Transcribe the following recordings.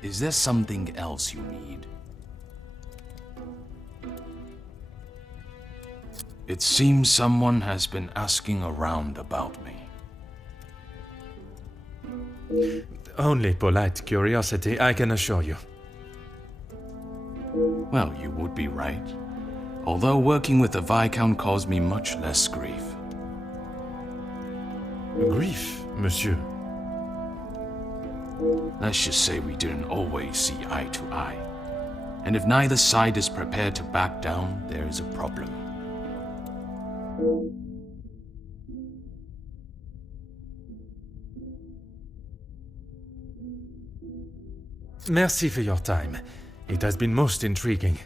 Is there something else you need? It seems someone has been asking around about me. Only polite curiosity, I can assure you. Well, you would be right. Although working with the Viscount caused me much less grief. Grief, monsieur. Let's just say we didn't always see eye to eye. And if neither side is prepared to back down, there is a problem. Merci for your time. It has been most intriguing.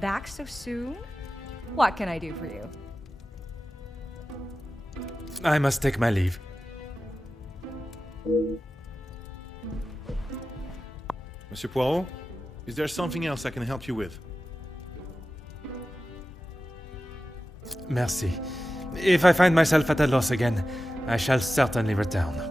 Back so soon? What can I do for you? I must take my leave. Monsieur Poirot, is there something else I can help you with? Merci. If I find myself at a loss again, I shall certainly return.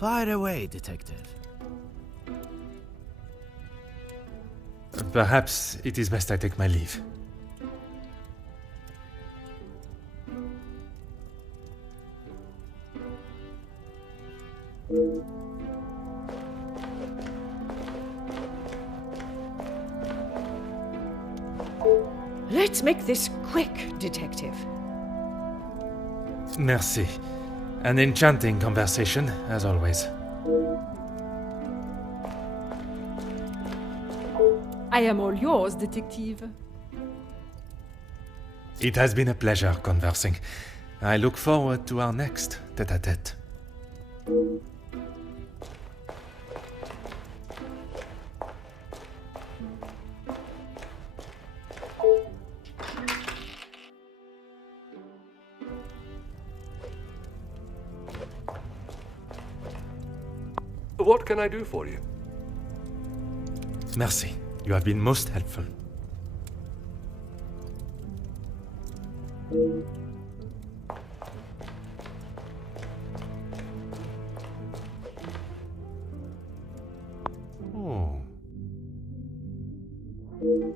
Fire away, detective. Perhaps it is best I take my leave. Let's make this quick, detective. Merci. An enchanting conversation, as always. I am all yours, detective. It has been a pleasure conversing. I look forward to our next tête-à-tête. What can I do for you? Merci. You have been most helpful. Oh. Huh.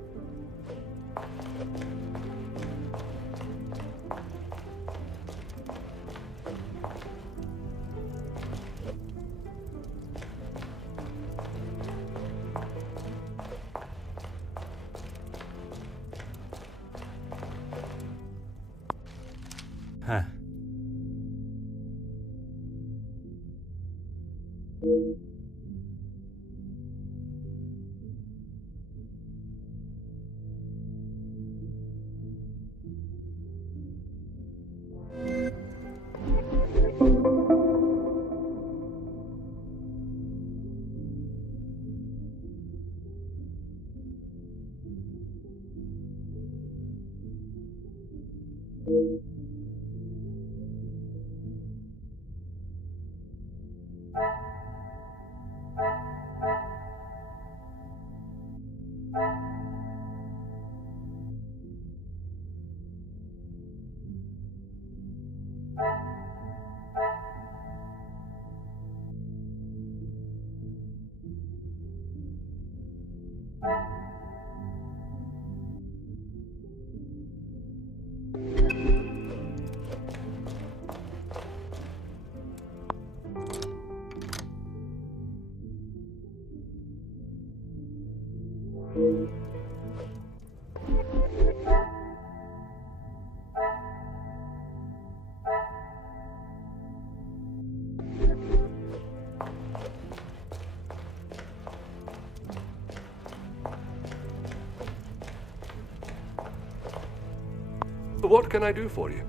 What can I do for you?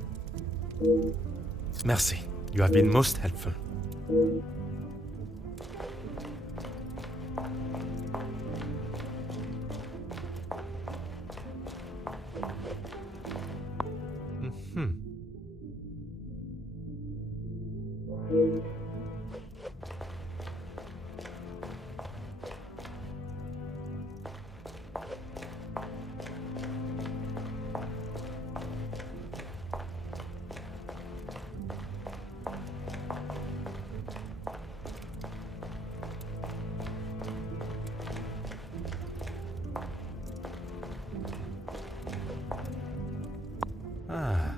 Merci. You have been most helpful. Mhm. Ah.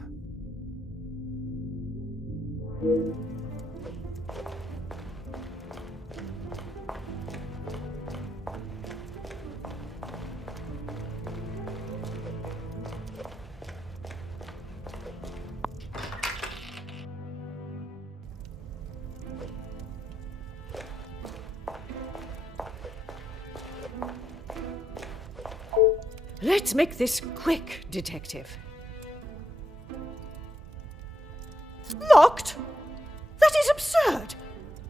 Let's make this quick, Detective. Locked? That is absurd!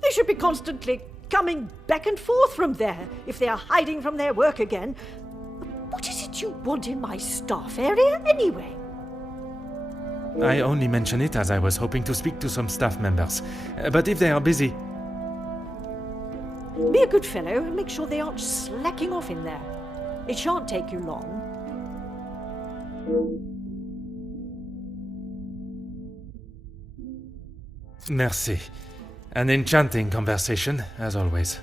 They should be constantly coming back and forth from there if they are hiding from their work again. What is it you want in my staff area, anyway? I only mention it as I was hoping to speak to some staff members. But if they are busy... Be a good fellow and make sure they aren't slacking off in there. It shan't take you long. Merci. An enchanting conversation, as always.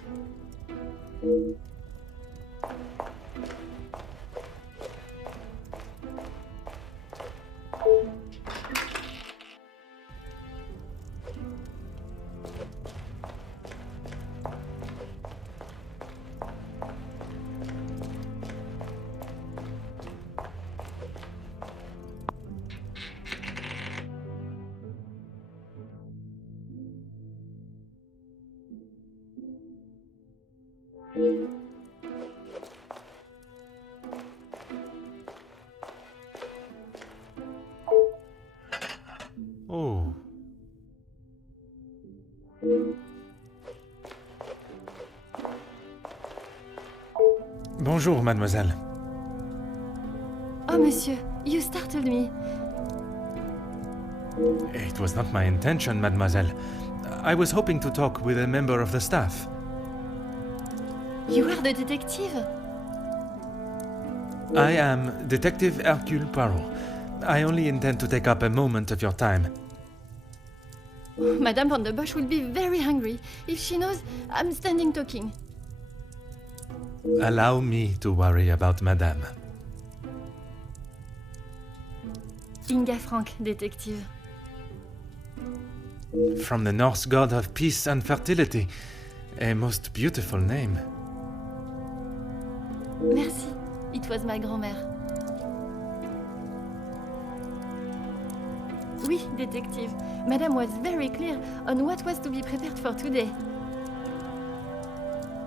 Oh. Bonjour, mademoiselle. Oh, monsieur, you startled me. It was not my intention, mademoiselle. I was hoping to talk with a member of the staff. You are the detective? I am Detective Hercule Poirot. I only intend to take up a moment of your time. Madame Van der Bosch will be very hungry if she knows I'm standing talking. Allow me to worry about Madame. Inga Frank, détective. From the Norse god of peace and fertility. A most beautiful name. Merci. It was my grand-mère. Oui, détective. Madame was very clear on what was to be prepared for today.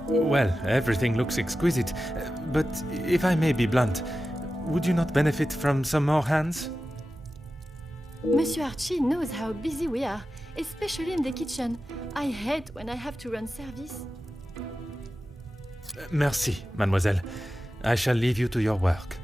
Well, everything looks exquisite, but if I may be blunt, would you not benefit from some more hands? Monsieur Archie knows how busy we are, especially in the kitchen. I hate when I have to run service. Merci, mademoiselle. I shall leave you to your work.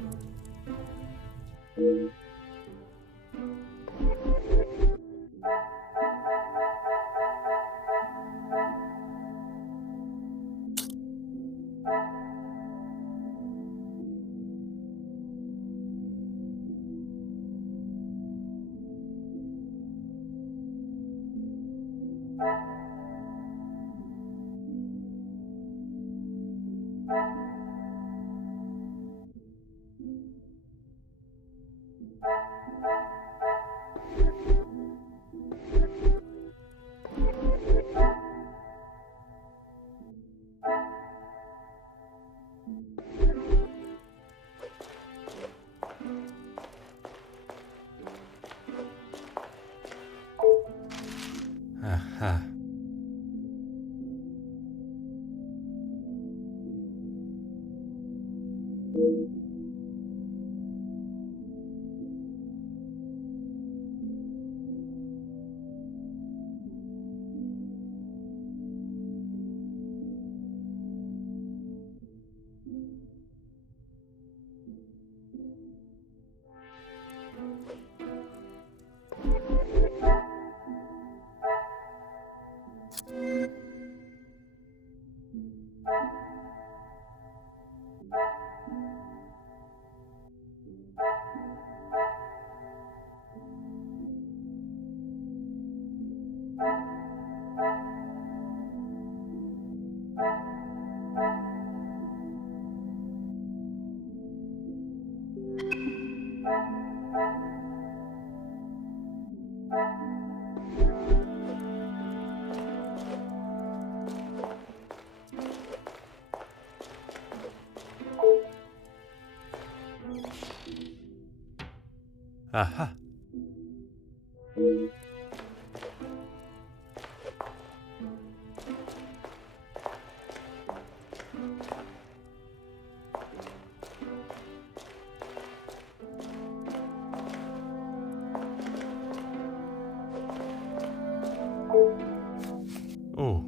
Aha. Aha. Oh.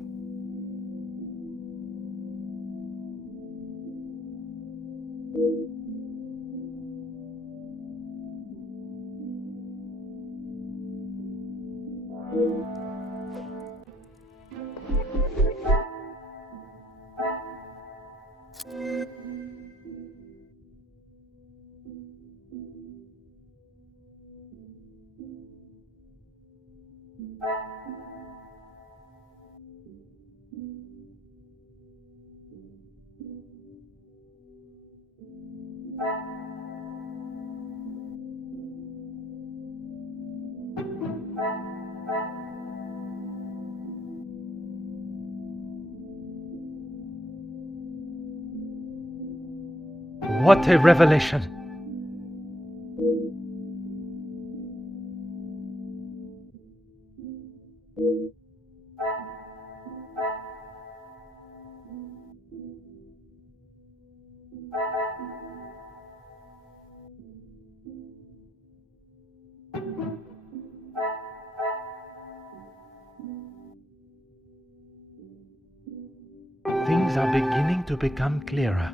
What a revelation! Things are beginning to become clearer.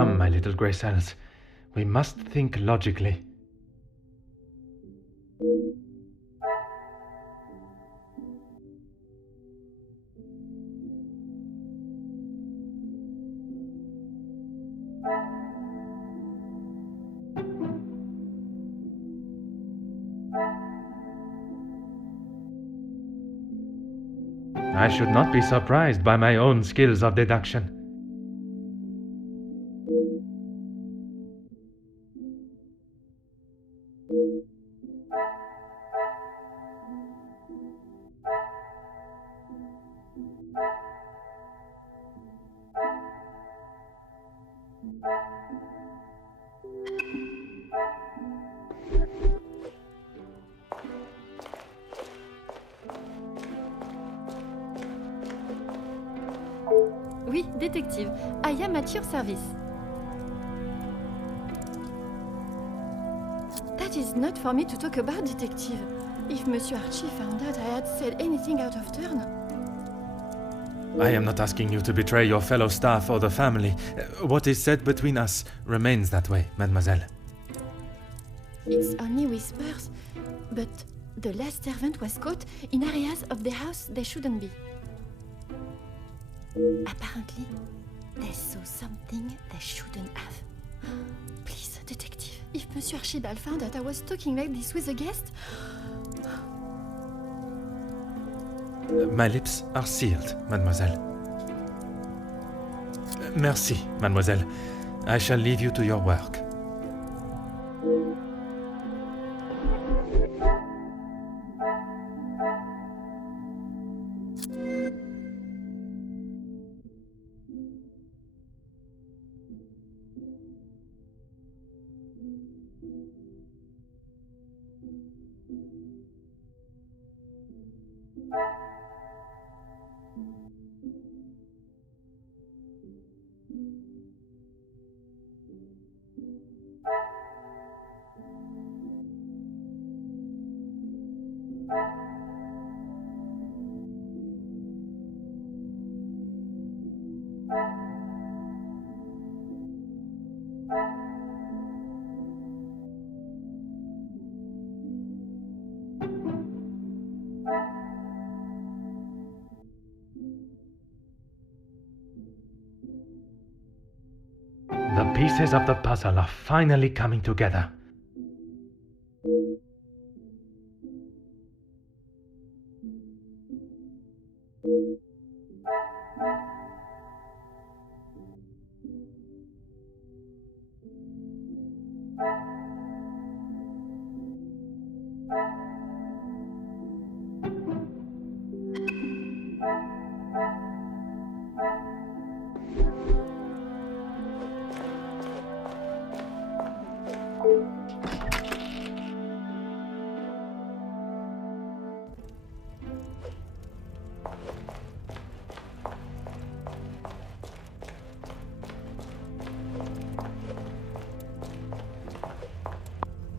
Come, my little grey cells. We must think logically. I should not be surprised by my own skills of deduction. Oui, détective. I am at your service. That is not for me to talk about, detective. If Monsieur Archie found out I had said anything out of turn... I am not asking you to betray your fellow staff or the family. What is said between us remains that way, mademoiselle. It's only whispers, but the last servant was caught in areas of the house they shouldn't be. Apparently, they saw something they shouldn't have. Please, detective, if Monsieur Archibald found out I was talking like this with a guest... My lips are sealed, mademoiselle. Merci, mademoiselle. I shall leave you to your work. The pieces of the puzzle are finally coming together.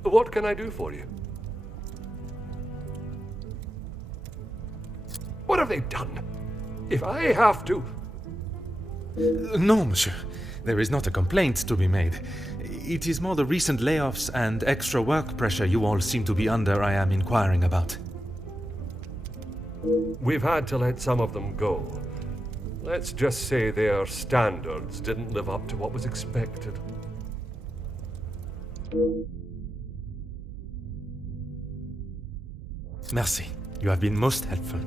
What can I do for you? What have they done? If I have to... No, monsieur. There is not a complaint to be made. It is more the recent layoffs and extra work pressure you all seem to be under I am inquiring about. We've had to let some of them go. Let's just say their standards didn't live up to what was expected. Merci. You have been most helpful.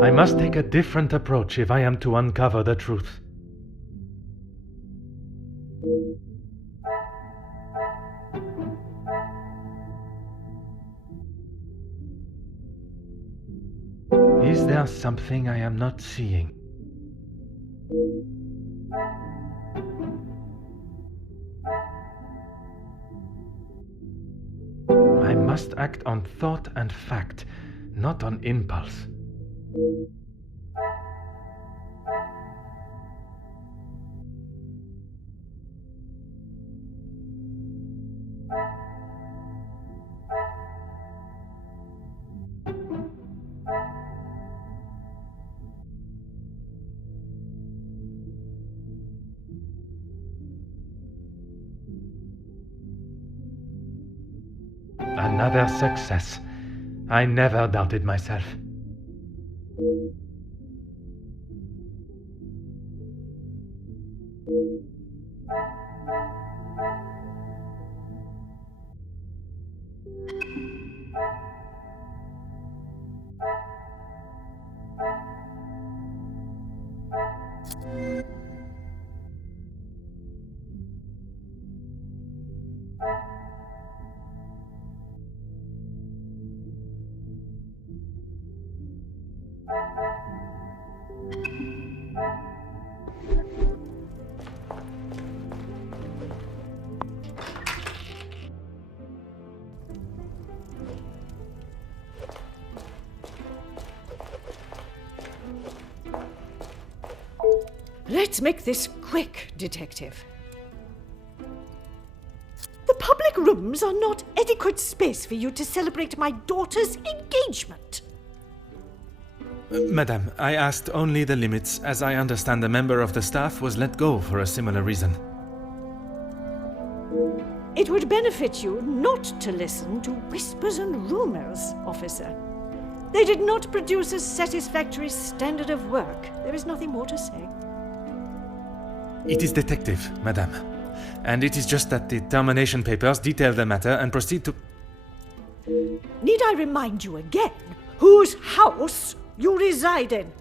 I must take a different approach if I am to uncover the truth. there something I am not seeing? I must act on thought and fact, not on impulse. Another success. I never doubted myself. Let's make this quick, Detective. The public rooms are not adequate space for you to celebrate my daughter's engagement. Madame, I asked only the limits, as I understand a member of the staff was let go for a similar reason. It would benefit you not to listen to whispers and rumors, officer. They did not produce a satisfactory standard of work. There is nothing more to say. It is detective, madame. And it is just that the termination papers detail the matter and proceed to... Need I remind you again whose house you reside in?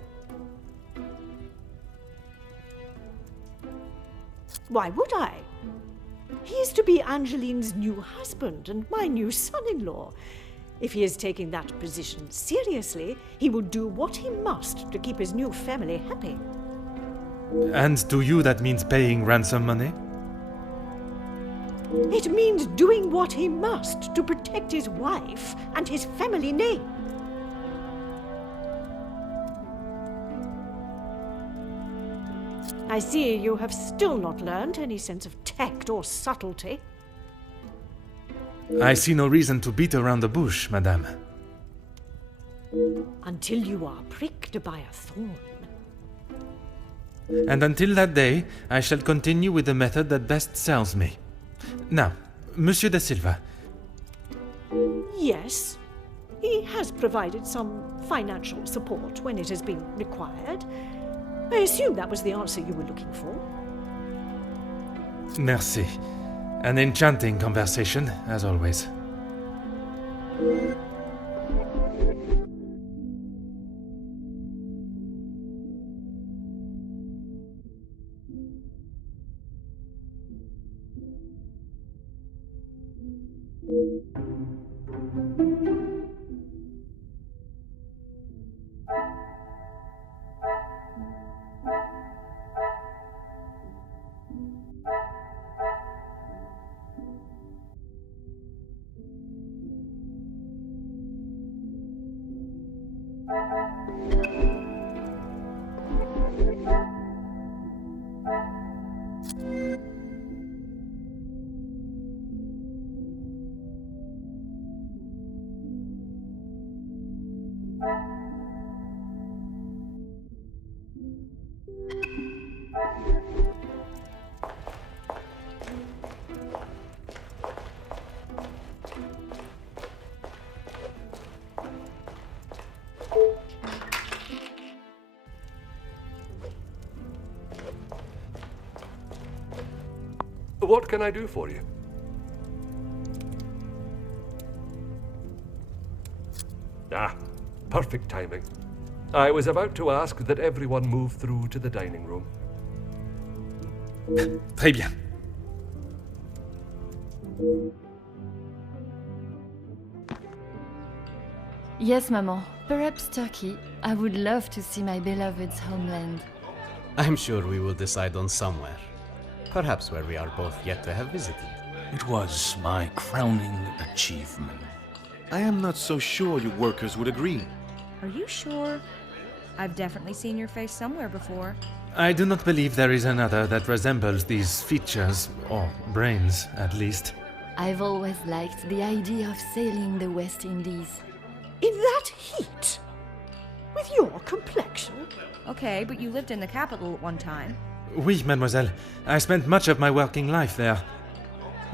Why would I? He is to be Angeline's new husband and my new son-in-law. If he is taking that position seriously, he will do what he must to keep his new family happy. And to you that means paying ransom money? It means doing what he must to protect his wife and his family name. I see you have still not learned any sense of tact or subtlety. I see no reason to beat around the bush, madame. Until you are pricked by a thorn. And until that day, I shall continue with the method that best serves me. Now, Monsieur da Silva. Yes, he has provided some financial support when it has been required. I assume that was the answer you were looking for. Merci. An enchanting conversation, as always. What can I do for you? Ah, perfect timing. I was about to ask that everyone move through to the dining room. Très bien. Yes, Maman. Perhaps Turkey. I would love to see my beloved's homeland. I'm sure we will decide on somewhere. Perhaps where we are both yet to have visited. It was my crowning achievement. I am not so sure you workers would agree. Are you sure? I've definitely seen your face somewhere before. I do not believe there is another that resembles these features, or brains, at least. I've always liked the idea of sailing the West Indies. In that heat? With your complexion? Okay, but you lived in the capital at one time. Oui, mademoiselle. I spent much of my working life there.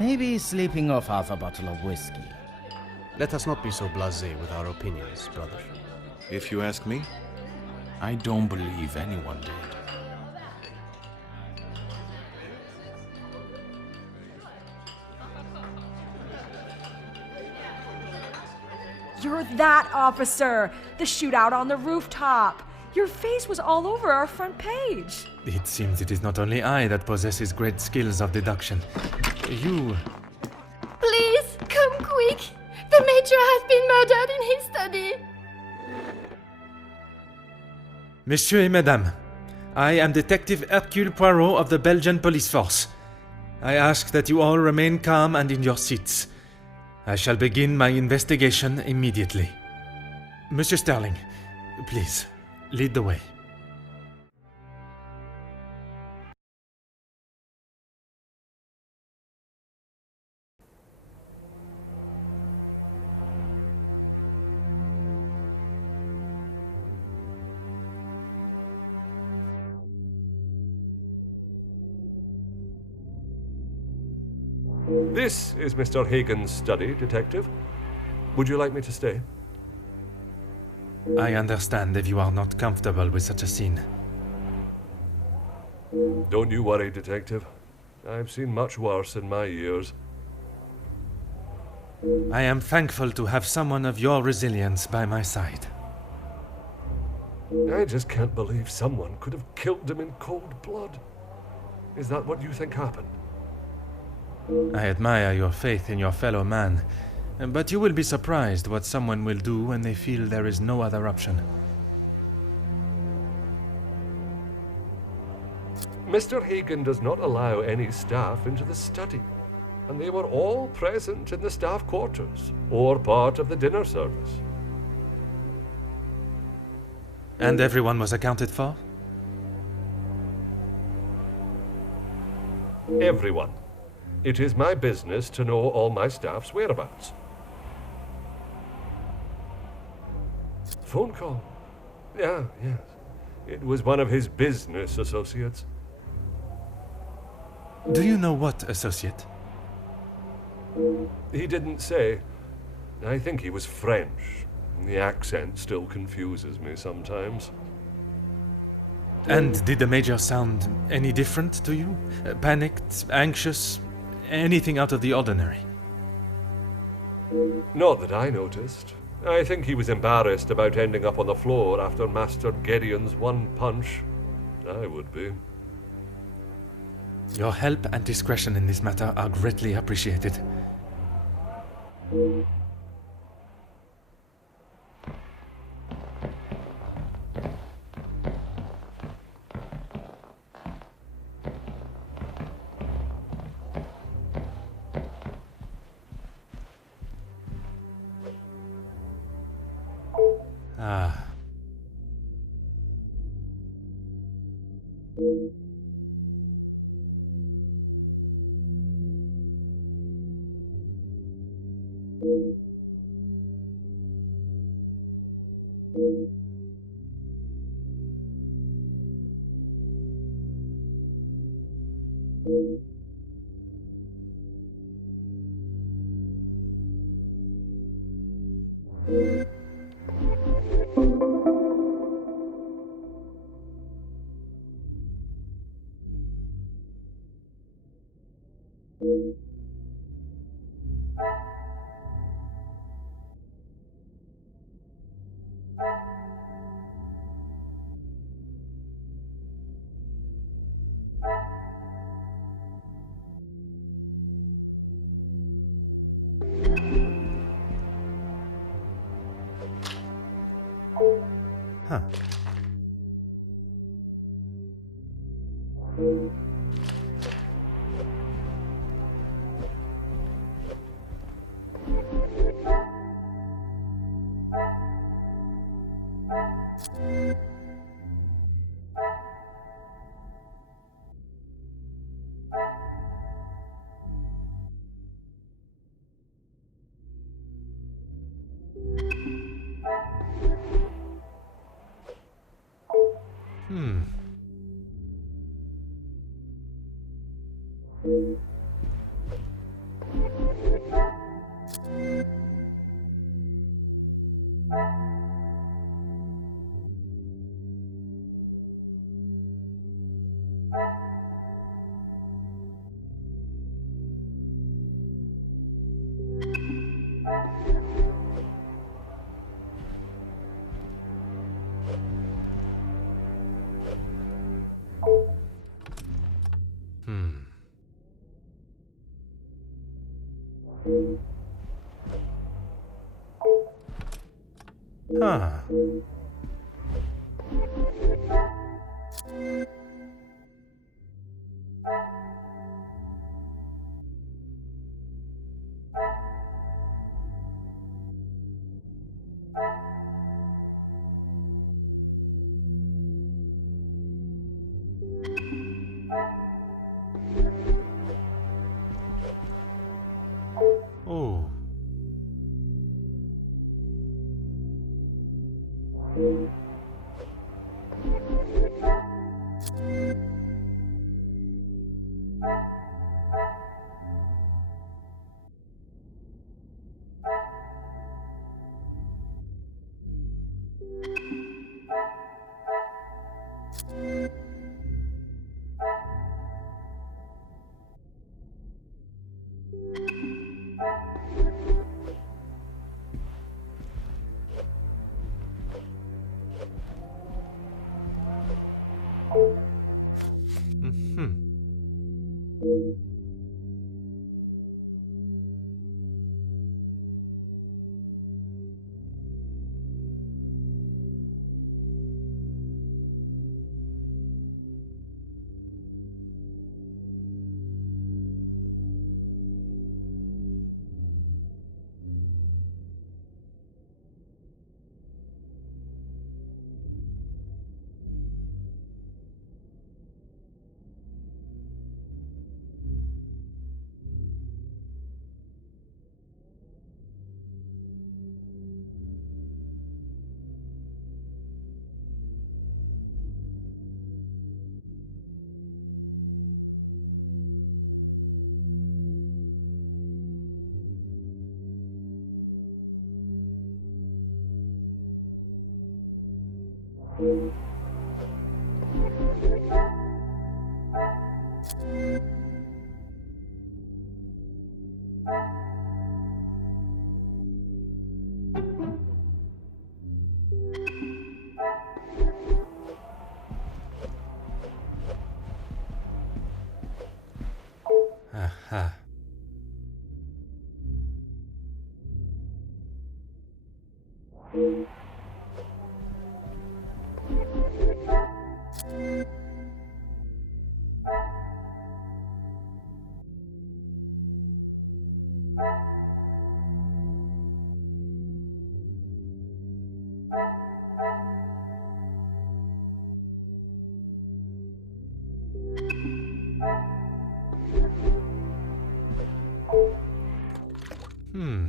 Maybe sleeping off half a bottle of whiskey. Let us not be so blasé with our opinions, brother. If you ask me. I don't believe anyone did. You're that officer! The shootout on the rooftop! Your face was all over our front page! It seems it is not only I that possesses great skills of deduction. You... Please, come quick! The Major has been murdered in his study! Messieurs et Mesdames, I am Detective Hercule Poirot of the Belgian Police Force. I ask that you all remain calm and in your seats. I shall begin my investigation immediately. Monsieur Sterling, please, lead the way. This is Mr. Hagen's study, Detective. Would you like me to stay? I understand if you are not comfortable with such a scene. Don't you worry, Detective. I've seen much worse in my years. I am thankful to have someone of your resilience by my side. I just can't believe someone could have killed him in cold blood. Is that what you think happened? I admire your faith in your fellow man, but you will be surprised what someone will do when they feel there is no other option. Mr. Hagen does not allow any staff into the study, and they were all present in the staff quarters, or part of the dinner service. And everyone was accounted for? Everyone. It is my business to know all my staff's whereabouts. Phone call? Yeah, yes. It was one of his business associates. Do you know what associate? He didn't say. I think he was French. The accent still confuses me sometimes. And did the Major sound any different to you? Panicked, anxious, anything out of the ordinary? Not that I noticed. I think he was embarrassed about ending up on the floor after Master Gideon's one punch. I would be. Your help and discretion in this matter are greatly appreciated. Ah. Huh. Hmm. Hmm. Huh. Oh. Hmm. Aha. Hmm.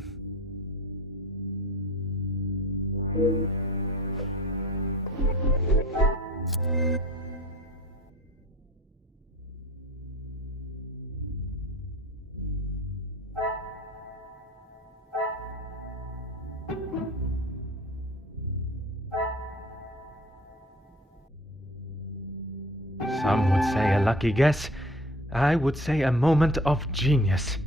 Some would say a lucky guess. I would say a moment of genius.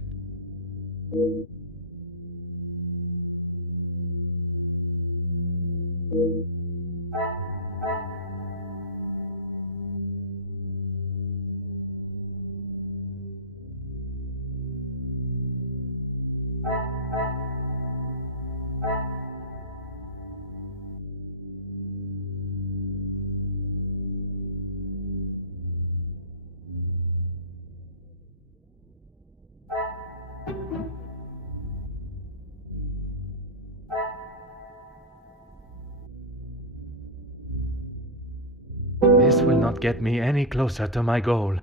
This will not get me any closer to my goal.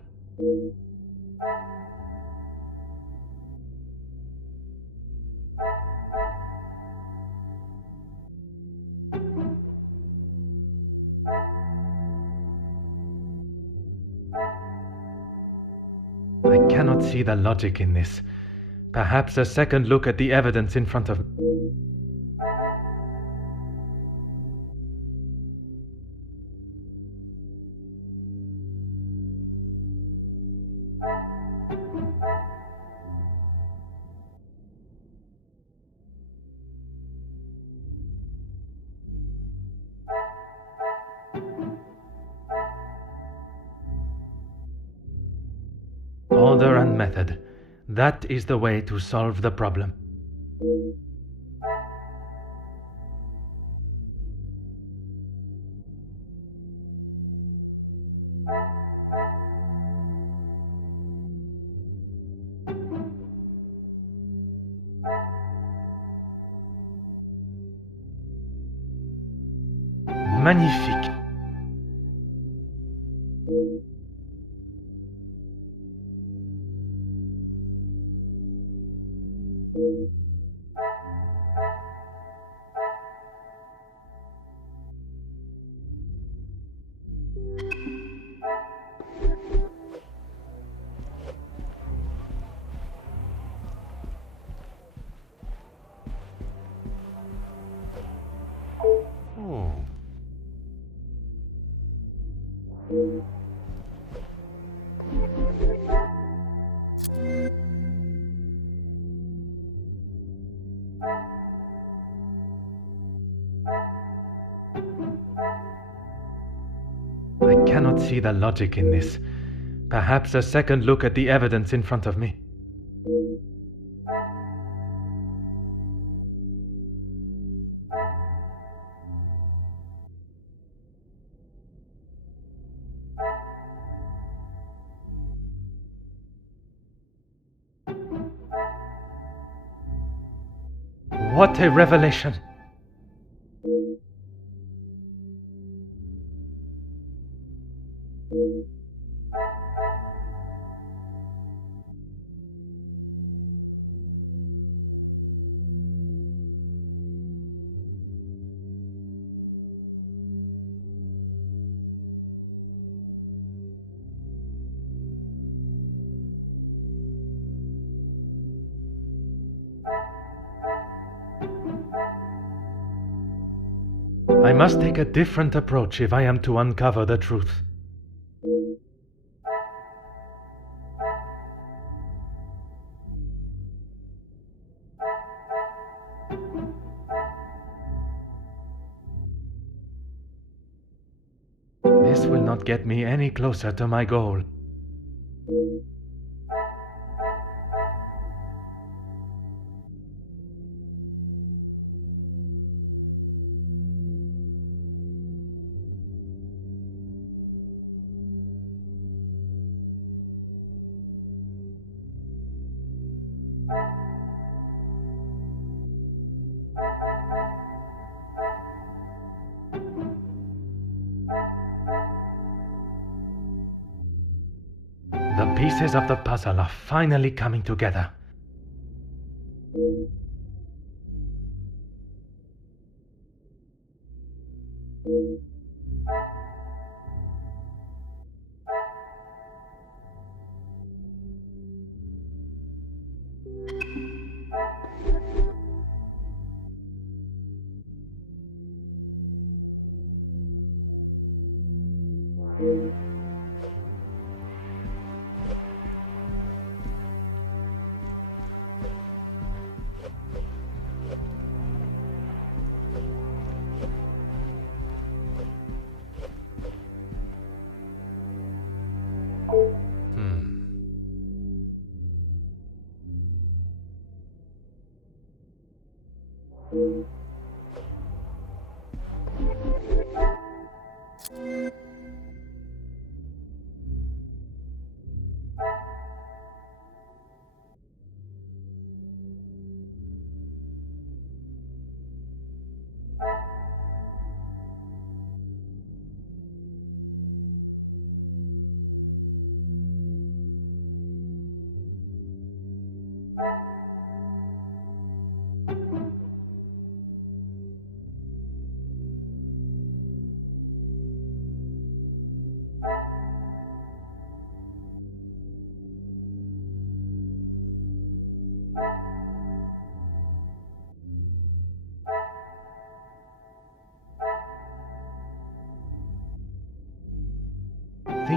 I cannot see the logic in this. Perhaps a second look at the evidence in front of me. Order and method. That is the way to solve the problem. Magnifique. Oh. I cannot see the logic in this. Perhaps a second look at the evidence in front of me. What a revelation! I must take a different approach if I am to uncover the truth. This will not get me any closer to my goal. The pieces of the puzzle are finally coming together.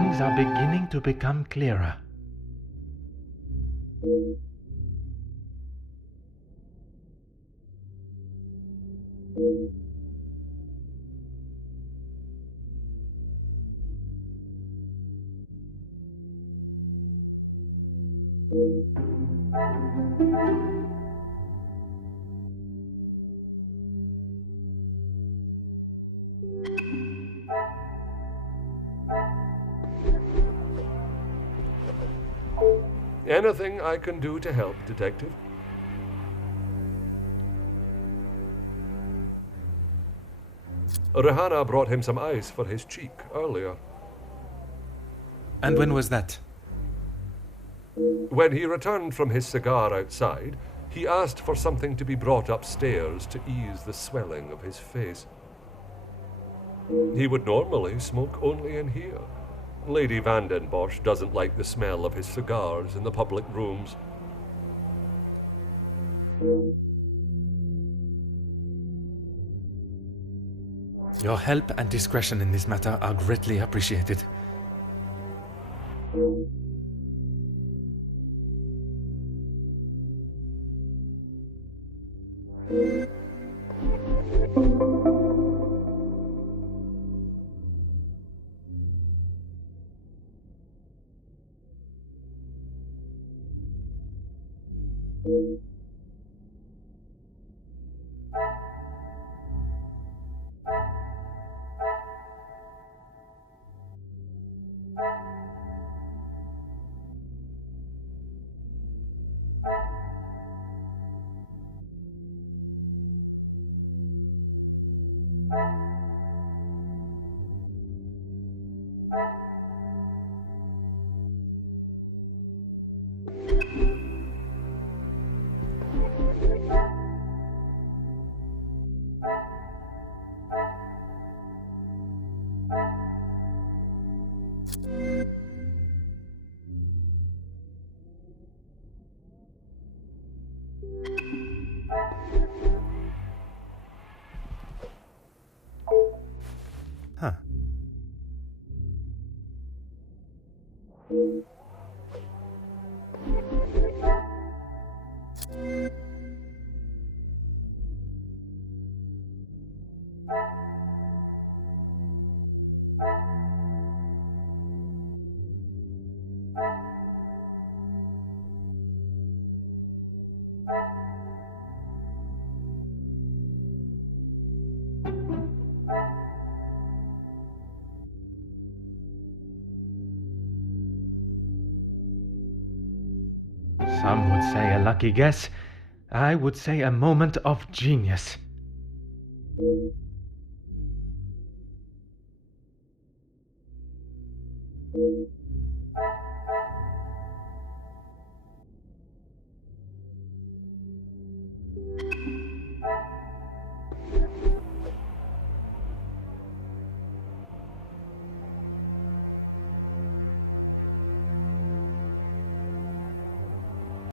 Things are beginning to become clearer. Anything I can do to help, Detective? Rihanna brought him some ice for his cheek earlier. And when was that? When he returned from his cigar outside, he asked for something to be brought upstairs to ease the swelling of his face. He would normally smoke only in here. Lady Vandenbosch doesn't like the smell of his cigars in the public rooms. Your help and discretion in this matter are greatly appreciated. Huh. Some would say a lucky guess. I would say a moment of genius.